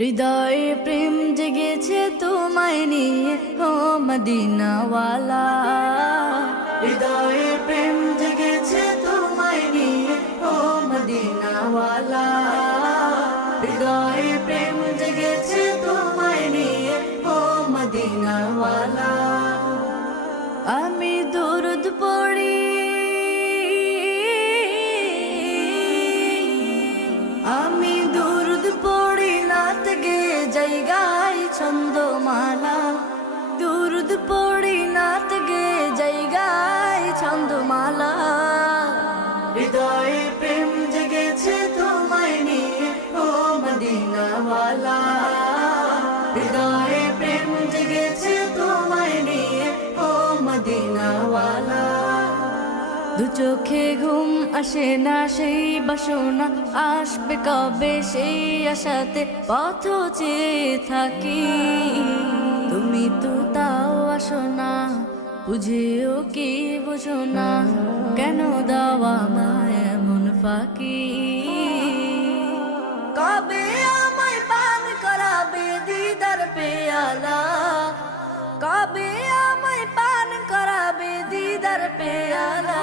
হৃদয়ে প্রেম জেগেছে তোমায় নিয়ে, ও মদিনাওয়ালা। হৃদয়ে প্রেম জেগেছে তোমায় নিয়ে, ও মদিনাওয়ালা। হৃদয়ে প্রেম জেগেছে তোমায় নিয়ে, ও মদিনাওয়ালা। আমি দরুদ পড়ি, আমি দরুদ পড়ি। নাত গে গাই ছন্দমালা। দুরুদ পড়ি নাত গে জায়গায় ছন্দমালা। হৃদয়ে প্রেম জেগেছে তোমায় নিয়ে, ও মদিনাওয়ালা। হৃদয়ে দু চোখে ঘুম আসে না, সেই বাসনা আসবে কবে? সেই আশাতে পথ চেয়ে থাকি। তুমি তো তাও আসো না বুঝেও কি বুঝো না? কেন দাওয়া মায় এমন ফাঁকি? কবে আমায় পান করাবে দিদার পেয়ালা? কবে আমায় পান করাবে দিদার পেয়ালা?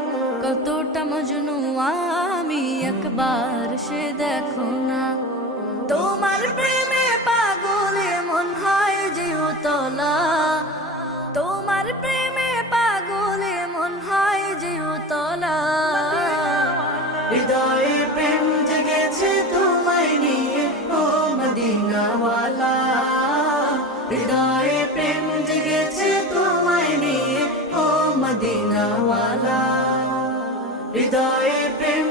কতটা মজনু আমি একবার সে দেখো না। তোমার প্রেমে পাগলে মন হয় যে উতলা তোমার প্রেমে পাগলে মন হয় যে উতলা হৃদয়ে প্রেম জেগেছে তোমায় নিয়ে, ও মদিনাওয়ালা। হৃদয় হৃদয়ে প্রেম